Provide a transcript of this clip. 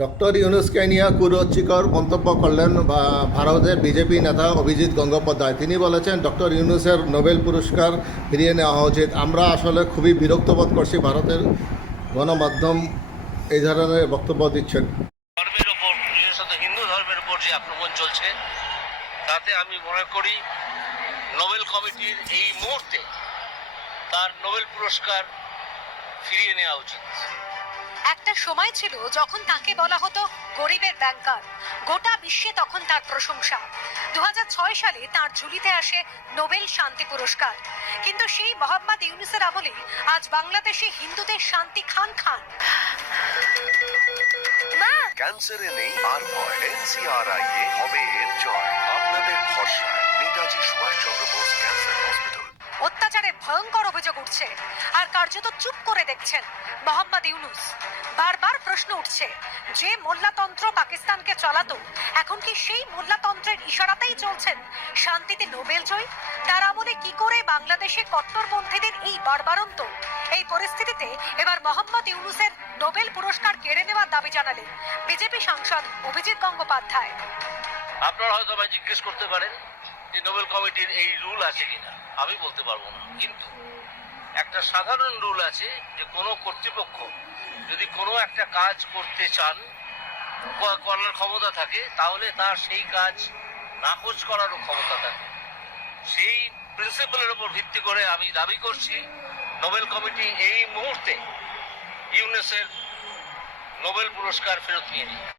Doctor ইউনুসকে নিয়ে কুরুচিকর মন্তব্য করলেন ভারতের বিজেপি নেতা অভিজিৎ গঙ্গোপাধ্যায়। তিনি বলেছেন, ডক্টর ইউনুসের নোবেল পুরস্কার ফিরিয়ে নেওয়া উচিত। আমরা আসলে খুবই বিরক্ত বোধ করছি, ভারতের গণমাধ্যম এই ধরনের বক্তব্য দিচ্ছেন। ধর্মের ওপর বিশেষত হিন্দু ধর্মের উপর যে আক্রমণ চলছে, তাতে আমি মনে করি নোবেল কমিটির এই মুহূর্তে তার নোবেল পুরস্কার ফিরিয়ে নেওয়া উচিত। একটা সময় ছিল যখন তাকে বলা হতো গরিবের ব্যাংকার। গোটা বিশ্বে তখন তার প্রশংসা। দু সালে তার ঝুলিতে আসে নোবেল শান্তি পুরস্কার। কিন্তু সেই মোহাম্মদ ইউনুসের আমলে আজ বাংলাদেশে হিন্দুদের শান্তি খান খান। ক্যান্সারে নেই আর ভয় এনসিআরআই এ হবে এর জয়। অভিযোগ উঠছে আর কার্যত চুপ করে দেখছেন মোহাম্মদ ইউনুস। বারবার প্রশ্ন উঠছে, যে মোল্লাতন্ত্র পাকিস্তানকে চালাতো, এখন কি সেই মোল্লাতন্ত্রের ইশারাতেই চলছেন? শান্তিতে নোবেল জয়? তার আমলে কি করে বাংলাদেশে কট্টরপন্থীদের এই বারবারন্ত? এই পরিস্থিতিতে এবার মোহাম্মদ ইউনুসের নোবেল পুরস্কার কেড়ে নেওয়ার দাবি জানালেন বিজেপি সাংসদ অভিজিৎ গঙ্গোপাধ্যায়। আপনারা হয়তো আমায় জিজ্ঞেস করতে পারেন যে নোবেল কমিটির এই রুল আছে কিনা? আমি বলতে পারব না। কিন্তু একটা সাধারণ রুল আছে যে কোনো কর্তৃপক্ষ যদি কোনো একটা কাজ করতে চান করার ক্ষমতা থাকে, তাহলে তার সেই কাজ নাকচ করারও ক্ষমতা থাকে। সেই প্রিন্সিপালের উপর ভিত্তি করে আমি দাবি করছি নোবেল কমিটি এই মুহূর্তে ইউনেসের নোবেল পুরস্কার ফেরত নিয়ে নিই